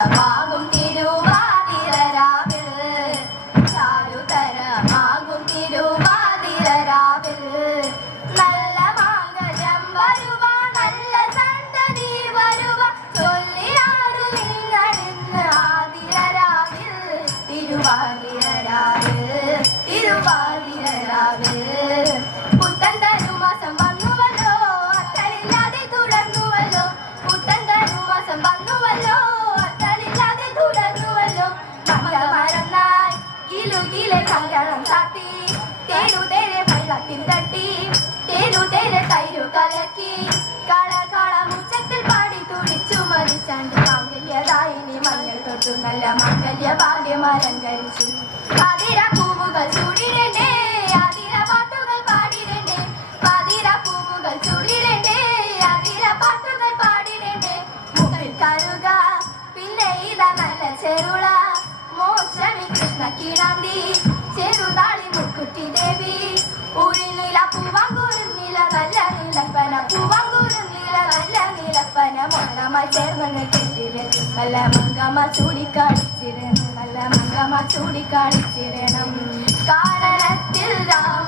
മാകും തിരുവാതിരരാവിൽ ചാരുതരമാകും തിരുവാതിരരാവിൽ നല്ല മാംഗല്യം വരുവ നല്ല സന്തതി വരുവ ചൊല്ലിയാടു നിന്നടിന്ന് ആതിരരാവിൽ തിരുവാതിരരാവിൽ തിരുവാതിരരാവിൽ പുത്തൻ തരുമാസം വന്നുവല്ലോ അത്തലില്ലാതെ തുടർന്നുവല്ലോ പുത്തൻ തരുമാസം വന്നുവല്ലോ കല്യാണം ചാത്തി തേരുതേരെ വെള്ളത്തിൽ തട്ടി തേരുതേരെ തൈരു കലക്കി കള മുച്ചത്തിൽ പാടി തുടിച്ചു മരിച്ചാണ്ട് മാംഗല്യദായിനി മഞ്ഞൾ തൊട്ടു നല്ല മാംഗല്യ ഭാഗ്യം അലങ്കരിച്ചു പാതിര പൂവുകൾ ചൂടിരണ്ടേ അതിര പാട്ടുകൾ പാടിരണ്ടേ പാതിര പൂവുകൾ ചൂടിരണ്ടേ അതിര പാട്ടുകൾ പാടിരണ്ടേ മുകളിൽ കരുക പിന്നെ ഇതാ നല്ല ചെറുള മോശമി കൃഷ്ണ കിഴാന്തി ചെറുതാളി മുക്കുറ്റി ദേവി ഊരിൽ നീല പൂവാങ്കൂരുന്നില നല്ല നീലപ്പന പൂവാങ്കൂരുന്നില നല്ല നീലപ്പന മോണമായി ചേർന്നങ്ങ് കെട്ടിരണം നല്ല മങ്കമ്മ ചൂടിക്കാണിച്ചിരണം നല്ല മങ്കമ്മ ചൂടിക്കാണിച്ചിരണം കാനനത്തിൽ രാമ